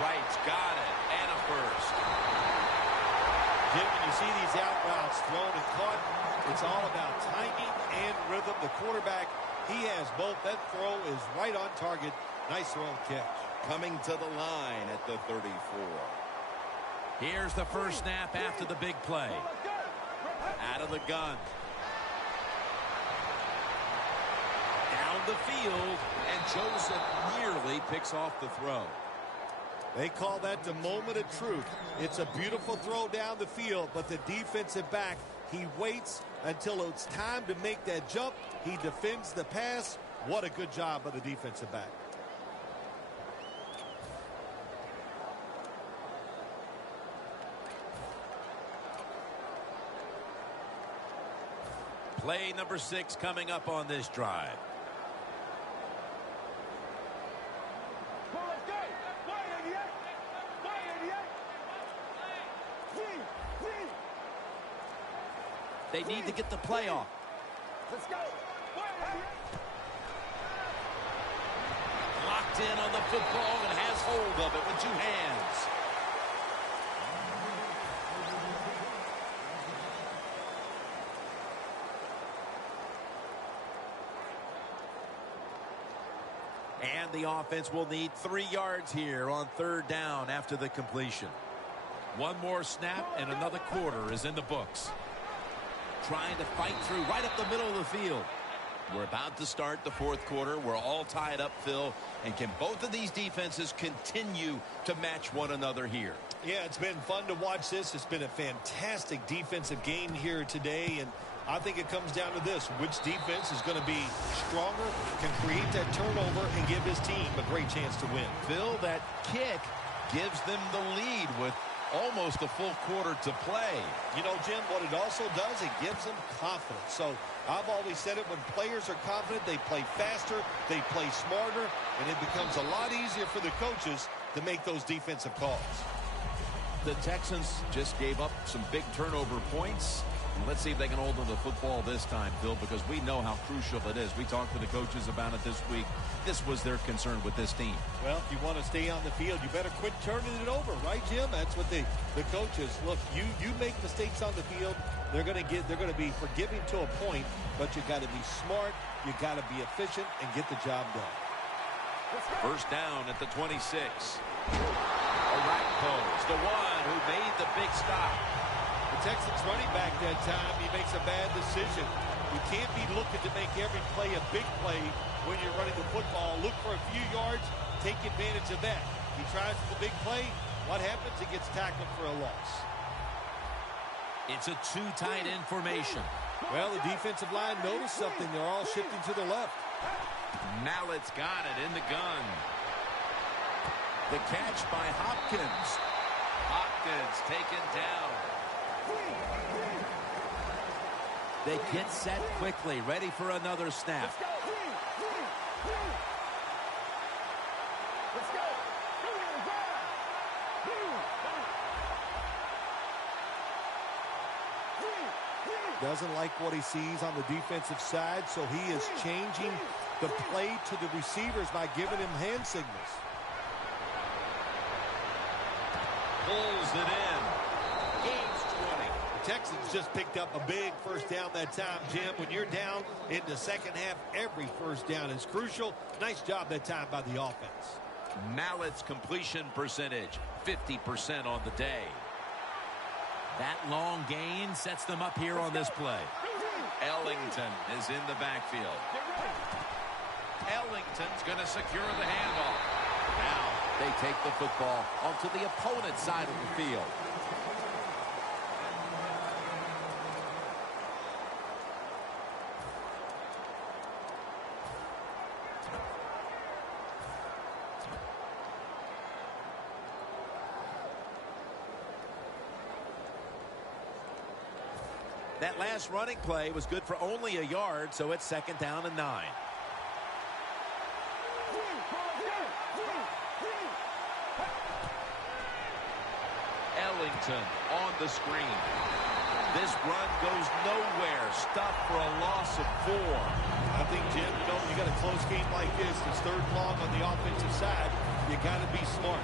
Wright's got it, and a first. Jim, when you see these out routes thrown and caught, it's all about timing and rhythm. The quarterback, he has both. That throw is right on target. Nice throw and catch. Coming to the line at the 34. Here's the first snap after the big play. Out of the gun. Down the field, and Joseph nearly picks off the throw. They call that the moment of truth. It's a beautiful throw down the field, but the defensive back, he waits until it's time to make that jump. He defends the pass. What a good job by the defensive back. Play number 6 coming up on this drive. They need to get the play off. Let's go. Locked in on the football and has hold of it with 2 hands. And the offense will need 3 yards here on 3rd down after the completion. One more snap and another quarter is in the books. Trying to fight through right up the middle of the field. We're about to start the 4th quarter. We're all tied up, Phil. And can both of these defenses continue to match one another here? Yeah, it's been fun to watch this. It's been a fantastic defensive game here today. And I think it comes down to this. Which defense is going to be stronger, can create that turnover, and give his team a great chance to win. Phil, that kick gives them the lead with almost a full quarter to play. You know, Jim, what it also does, it gives them confidence. So I've always said it, when players are confident, they play faster, they play smarter, and it becomes a lot easier for the coaches to make those defensive calls. The Texans just gave up some big turnover points. Let's see if they can hold on to the football this time, Phil, because we know how crucial it is. We talked to the coaches about it this week. This was their concern with this team. Well, if you want to stay on the field, you better quit turning it over, right, Jim? That's what the coaches look. You make mistakes on the field, they're going to be forgiving to a point, but you got to be smart, you got to be efficient, and get the job done. 1st down at the 26. Orakpo's the one who made the big stop. The Texans running back that time, he makes a bad decision. You can't be looking to make every play a big play when you're running the football. Look for a few yards, take advantage of that. He tries for the big play. What happens? He gets tackled for a loss. It's a 2 tight end formation. Well, the defensive line noticed something. They're all shifting to the left. Mallett's got it in the gun. The catch by Hopkins. Hopkins taken down. They get set quickly, ready for another snap. Let's go. Let's go. Doesn't like what he sees on the defensive side, so he is changing the play to the receivers by giving him hand signals. Pulls it in. Gains 20. The Texans just picked up a big 1st down that time, Jim. When you're down in the 2nd half, every 1st down is crucial. Nice job that time by the offense. Mallett's completion percentage, 50% on the day. That long gain sets them up here on this play. Ellington is in the backfield. Ellington's going to secure the handoff. Now they take the football onto the opponent's side of the field. That last running play was good for only a yard, so it's 2nd down and 9. Ellington on the screen. This run goes nowhere. Stuffed for a loss of 4. I think, Jim, you got a close game like this. It's 3rd and long on the offensive side. You got to be smart.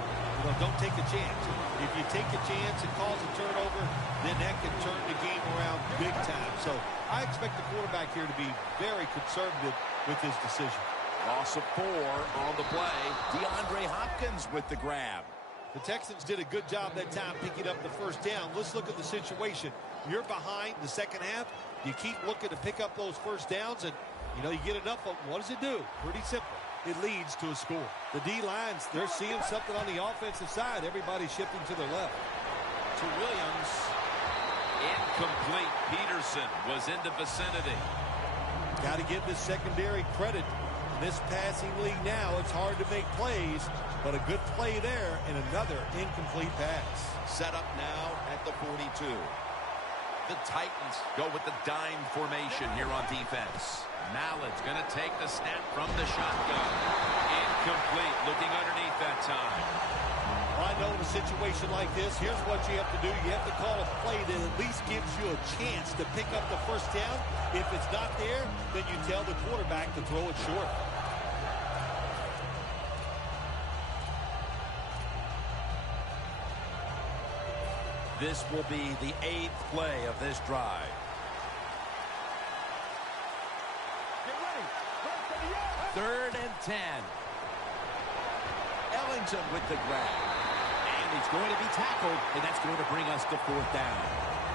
Don't take a chance. If you take a chance and cause a turnover, then that can turn the game around big time. So I expect the quarterback here to be very conservative with his decision. Loss of 4 on the play. DeAndre Hopkins with the grab. The Texans did a good job that time picking up the 1st down. Let's look at the situation. You're behind the 2nd half. You keep looking to pick up those 1st downs, and, you get enough of them. What does it do? Pretty simple. It leads to a score. The D-lines, they're seeing something on the offensive side. Everybody's shifting to their left. To Williams. Incomplete. Peterson was in the vicinity. Got to give this secondary credit. In this passing league now, it's hard to make plays, but a good play there and another incomplete pass. Set up now at the 42. The Titans go with the dime formation here on defense. Mallett's going to take the snap from the shotgun. Incomplete. Looking underneath that time. I know in a situation like this, here's what you have to do. You have to call a play that at least gives you a chance to pick up the first down. If it's not there, then you tell the quarterback to throw it short. This will be the 8th play of this drive. Get ready. 3rd and 10. Ellington with the grab. And he's going to be tackled, and that's going to bring us to 4th down.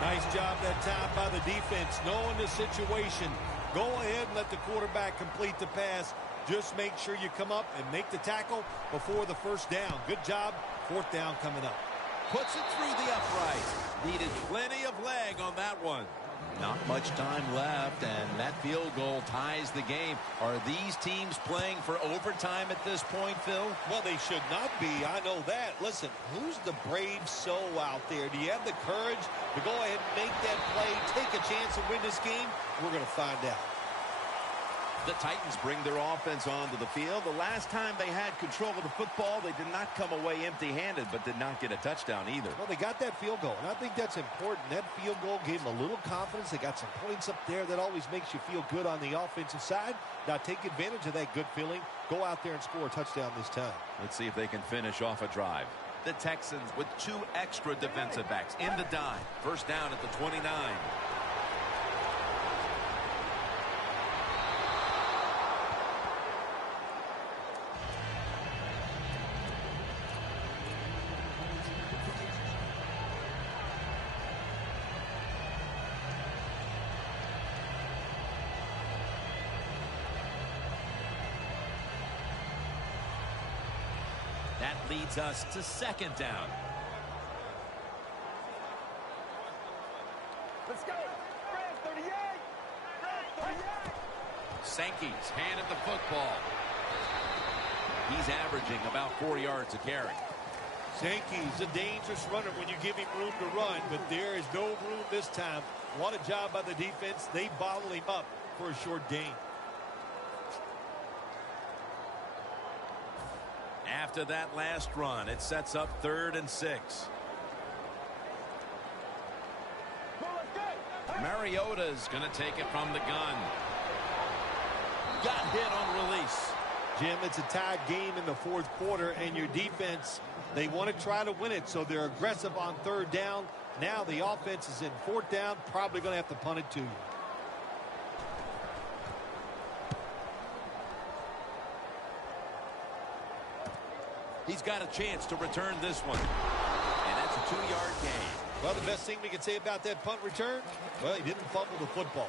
Nice job that time by the defense, knowing the situation. Go ahead and let the quarterback complete the pass. Just make sure you come up and make the tackle before the first down. Good job. 4th down coming up. Puts it through the upright. Needed plenty of leg on that one. Not much time left, and that field goal ties the game. Are these teams playing for overtime at this point, Phil? Well, they should not be. I know that. Listen, who's the brave soul out there? Do you have the courage to go ahead and make that play, take a chance and win this game? We're going to find out. The Titans bring their offense onto the field. The last time they had control of the football, they did not come away empty-handed, but did not get a touchdown either. Well, they got that field goal, and I think that's important. That field goal gave them a little confidence. They got some points up there. That always makes you feel good on the offensive side. Now take advantage of that good feeling. Go out there and score a touchdown this time. Let's see if they can finish off a drive. The Texans with 2 extra defensive backs in the dime. First down at the 29. That leads us to 2nd down. Let's go. Red 38. Red 38. Sankey's handed the football. He's averaging about 4 yards a carry. Sankey's a dangerous runner when you give him room to run, but there is no room this time. What a job by the defense. They bottle him up for a short gain. After that last run, it sets up 3rd and 6. Mariota's going to take it from the gun. Got hit on release. Jim, it's a tied game in the 4th quarter, and your defense, they want to try to win it, so they're aggressive on 3rd down. Now the offense is in 4th down, probably going to have to punt it to you. He's got a chance to return this one. And that's a 2-yard gain. Well, the best thing we can say about that punt return, well, he didn't fumble the football.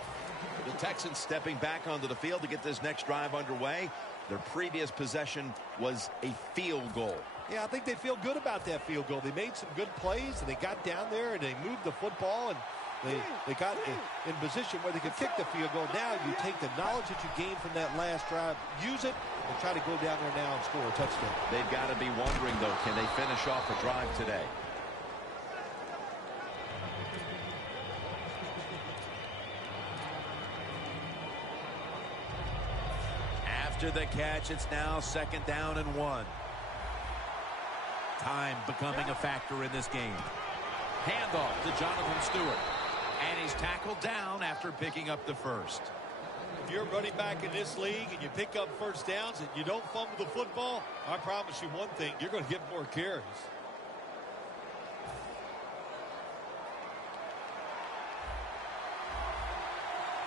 The Texans stepping back onto the field to get this next drive underway. Their previous possession was a field goal. Yeah, I think they feel good about that field goal. They made some good plays, and they got down there, and they moved the football, and they got in position where they could kick the field goal. Now you take the knowledge that you gained from that last drive, use it, and try to go down there now and score a touchdown. They've got to be wondering, though, can they finish off a drive today? After the catch, it's now 2nd down and 1. Time becoming a factor in this game. Handoff to Jonathan Stewart. And he's tackled down after picking up the first. If you're running back in this league and you pick up first downs and you don't fumble the football, I promise you one thing, you're going to get more carries.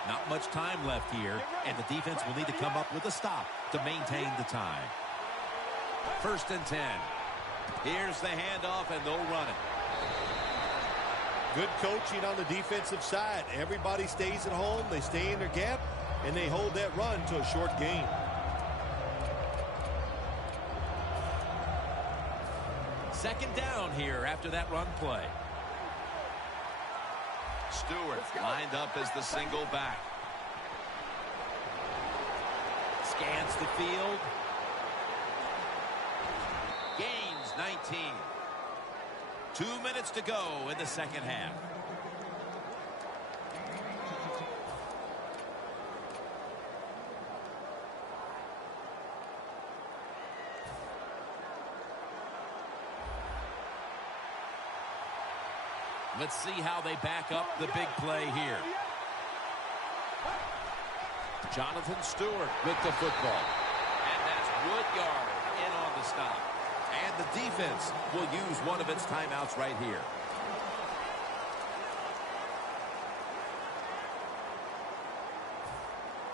Not much time left here, and the defense will need to come up with a stop to maintain the tie. 1st and 10. Here's the handoff, and they'll run it. Good coaching on the defensive side. Everybody stays at home. They stay in their gap, and they hold that run to a short gain. Second down here after that run play. Stewart lined up as the single back. Scans the field. Gains 19. 2 minutes to go in the 2nd half. Let's see how they back up the big play here. Jonathan Stewart with the football. And that's Woodyard in on the stop. And the defense will use one of its timeouts right here.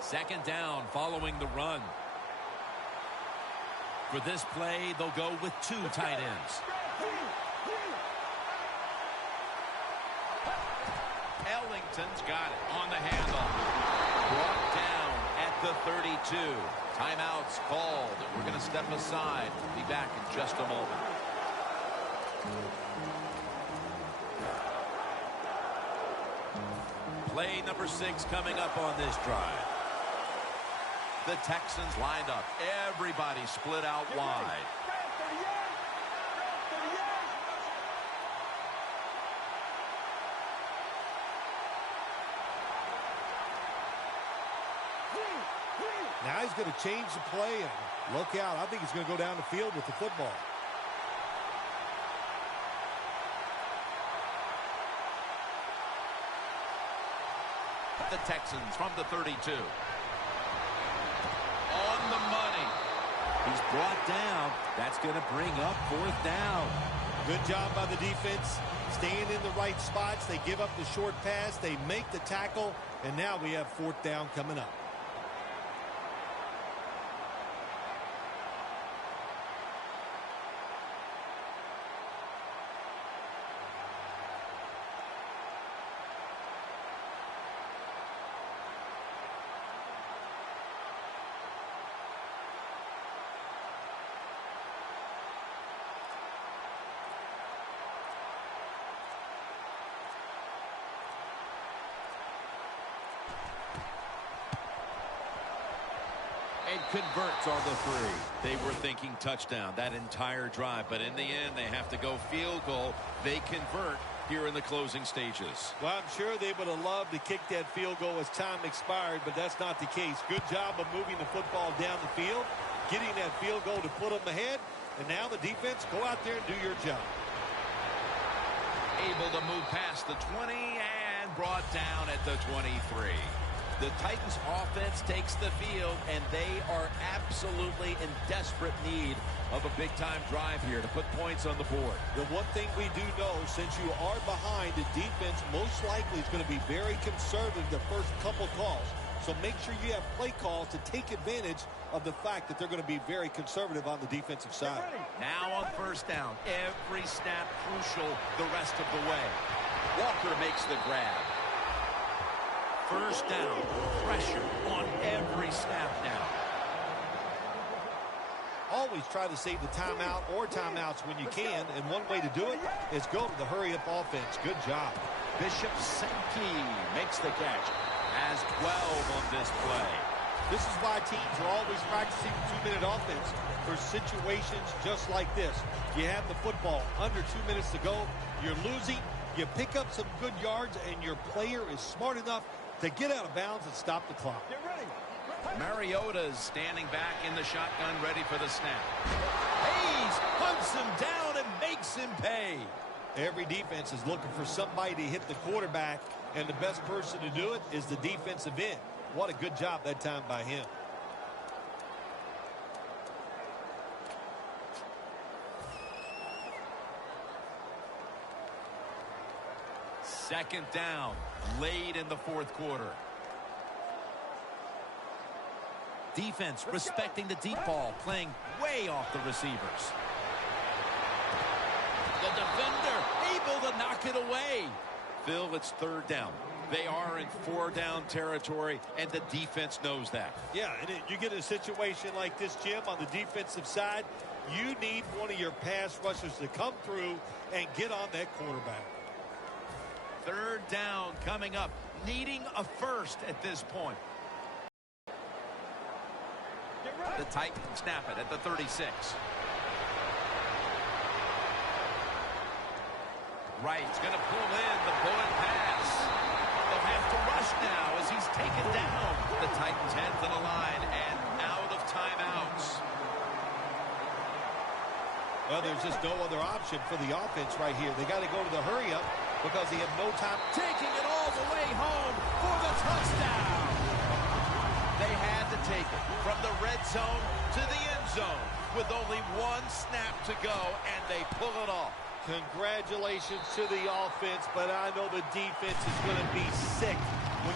Second down following the run. For this play, they'll go with two tight ends. Ellington's got it on the handle. Brought down at the 32. Timeouts called. We're going to step aside. Be back in just a moment. Play number 6 coming up on this drive. The Texans lined up. Everybody split out wide. Now he's going to change the play, and look out. I think he's going to go down the field with the football. The Texans from the 32. On the money. He's brought down. That's going to bring up 4th down. Good job by the defense. Staying in the right spots. They give up the short pass. They make the tackle. And now we have 4th down coming up. And converts on the 3. They were thinking touchdown that entire drive, but in the end, they have to go field goal. They convert here in the closing stages. Well, I'm sure they would have loved to kick that field goal as time expired, but that's not the case. Good job of moving the football down the field, getting that field goal to put them ahead, and now the defense, go out there and do your job. Able to move past the 20 and brought down at the 23. The Titans offense takes the field, and they are absolutely in desperate need of a big-time drive here to put points on the board. The one thing we do know, since you are behind, the defense most likely is going to be very conservative the first couple calls. So make sure you have play calls to take advantage of the fact that they're going to be very conservative on the defensive side. Now on 1st down, every snap crucial the rest of the way. Walker makes the grab. 1st down, pressure on every snap now. Always try to save the timeout or timeouts when you can, and one way to do it is go to the hurry-up offense. Good job. Bishop Sankey makes the catch. Has 12 on this play. This is why teams are always practicing 2-minute offense for situations just like this. You have the football under 2 minutes to go. You're losing. You pick up some good yards, and your player is smart enough to get out of bounds and stop the clock. Mariota's standing back in the shotgun, ready for the snap. Hayes hunts him down and makes him pay. Every defense is looking for somebody to hit the quarterback, and the best person to do it is the defensive end. What a good job that time by him. Second down, late in the 4th quarter. Defense respecting the deep ball, playing way off the receivers. The defender able to knock it away. Phil, it's 3rd down. They are in 4-down territory, and the defense knows that. Yeah, and you get a situation like this, Jim, on the defensive side, you need one of your pass rushers to come through and get on that quarterback. 3rd down coming up, needing a first at this point. The Titans snap it at the 36. Wright's going to pull in the bullet pass. They'll have to rush now as he's taken down. The Titans head to the line and out of timeouts. Well, there's just no other option for the offense right here. They got to go to the hurry-up, because he had no time. Taking it all the way home for the touchdown. They had to take it from the red zone to the end zone with only one snap to go, and they pull it off. Congratulations to the offense, but I know the defense is going to be sick when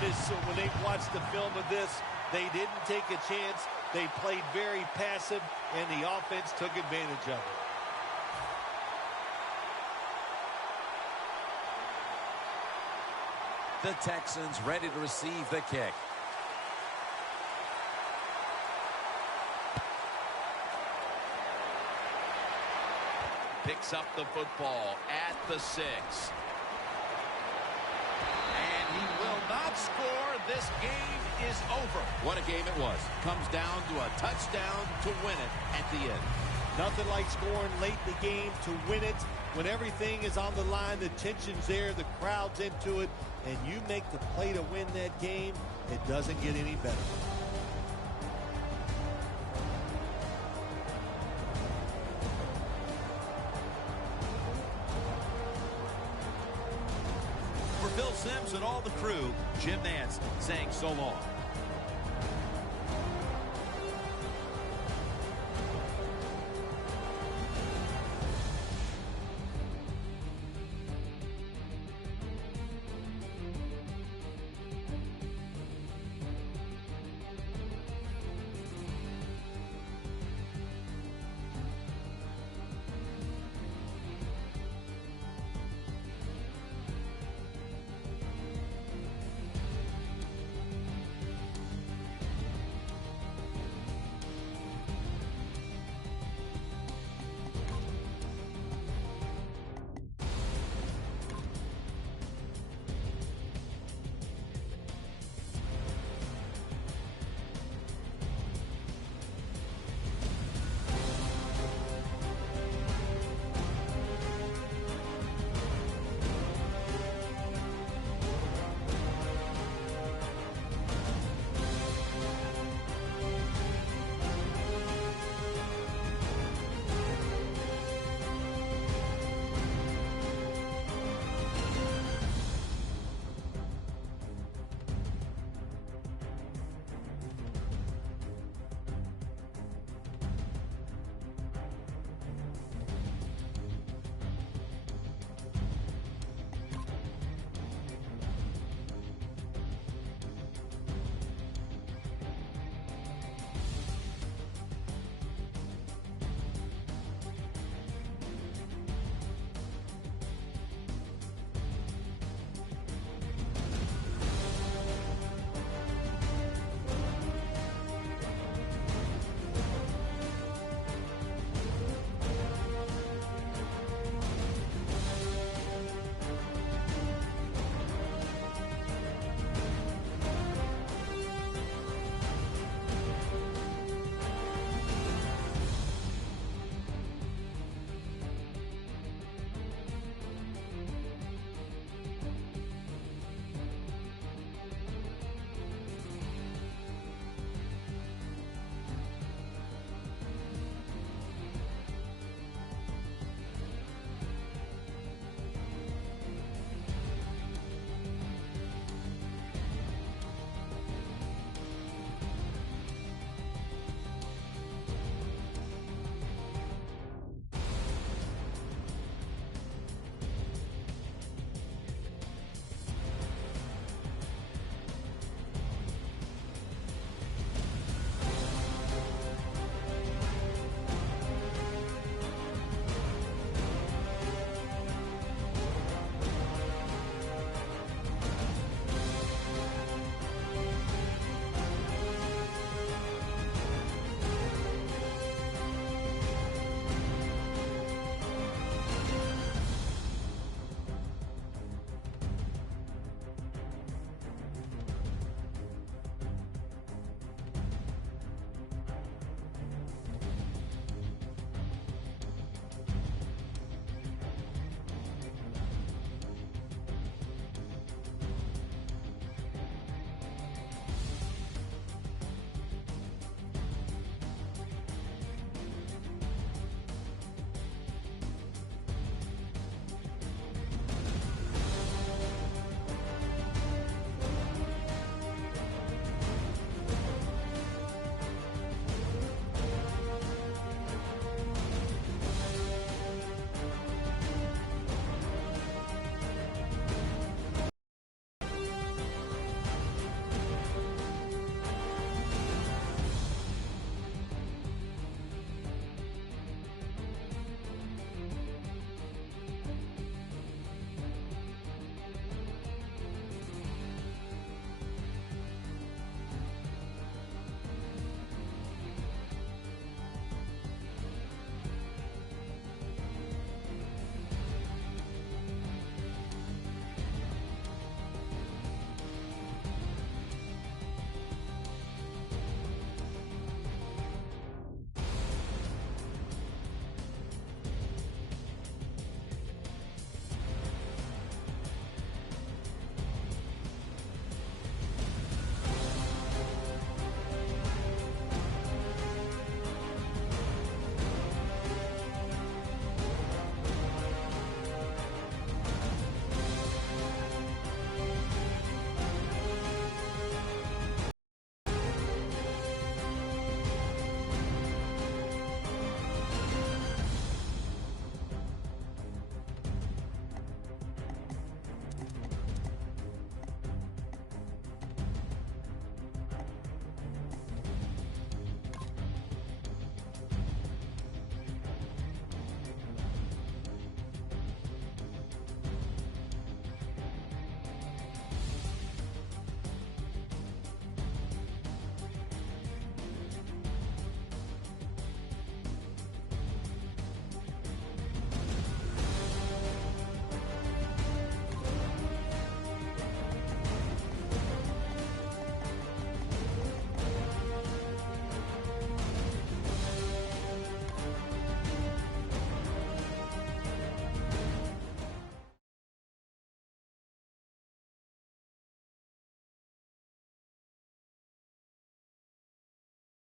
they watch the film of this. They didn't take a chance. They played very passive, and the offense took advantage of it. The Texans ready to receive the kick. Picks up the football at the 6. And he will not score. This game is over. What a game it was. Comes down to a touchdown to win it at the end. Nothing like scoring late in the game to win it. When everything is on the line, the tension's there, the crowd's into it, and you make the play to win that game, it doesn't get any better. For Phil Simms and all the crew, Jim Nance saying so long.